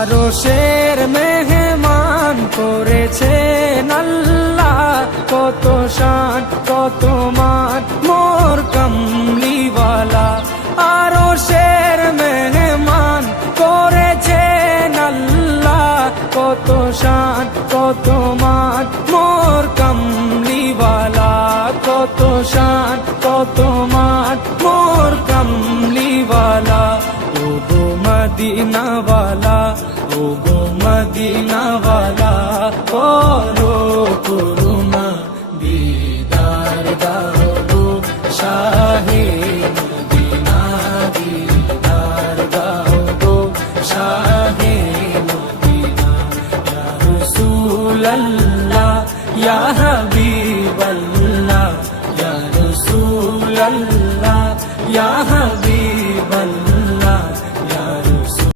আরশের মেহমান করেছেন আল্লাহ, কত শান কত মান মোর কামলিওয়ালা। আরশের মেহমান করেছেন আল্লাহ, কত শান কত মান মোর কামলিওয়ালা, কত শান কত মান মোর কামলিওয়ালা। ও গো মদিনাওয়ালা, ও গো মদিনাওয়ালা, করো করুণা দিদার দাও গো শাহে